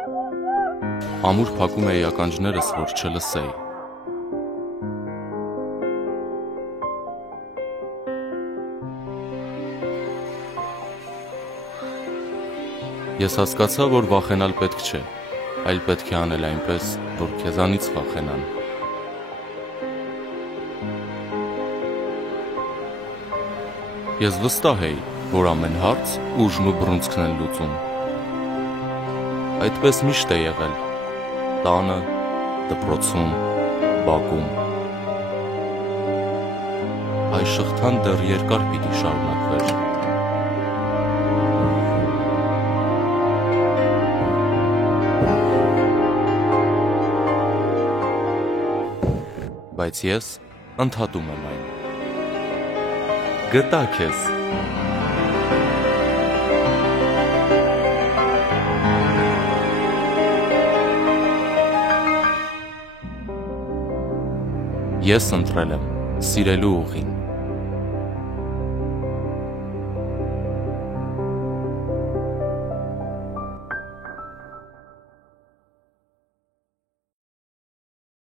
Ամուր փակում էի ականջներս, որ չլսեի։ Ես հասկացա, որ վախենալ պետք չէ, այլ պետք է անել այնպես, որ քեզանից վախենան։ Ես վստահ էի, որ ամեն հարց ուժն ու բռունցքն են լուծում։ Այդպես միշտ է եղել, տանը, դպրոցում, բակում։ Այս շղթան դեռ երկար պիտի շարունակվեր։ Բայց ես ընդհատում եմ այն։ Գտա քեզ։ Ես ընտրել եմ սիրելու ուղին։